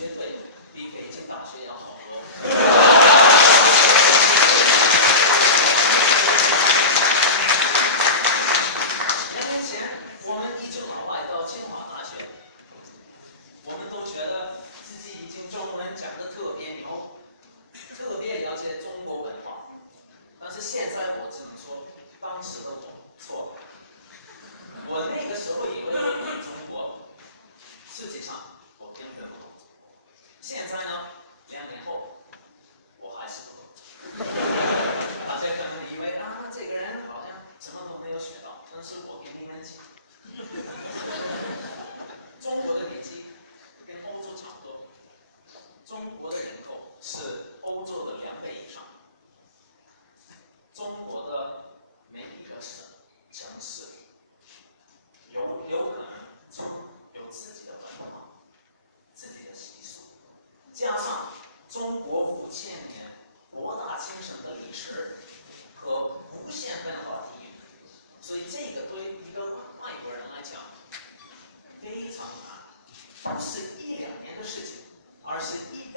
绝对比北京大学要好多。2年前，我们一支老外到清华大学，我们都觉得自己已经中文讲得特别牛，特别了解中国文化。但是现在我只能说，当时的我错了。我那个时候以为我懂中国，实际上我根本不懂。现在呢，2年后，我还是不懂。大家可能以为啊，这个人好像什么都没有学到，但是我跟你们讲，中国的年纪跟欧洲差不多，中国的人口是欧洲的2倍以上。中国的每一个省、城市有可能有自己的文化、自己的习俗，加上中国5000年博大精深的历史和无限文化底蕴，所以这个对一个外国人来讲非常难，不是1-2年的事情，而是1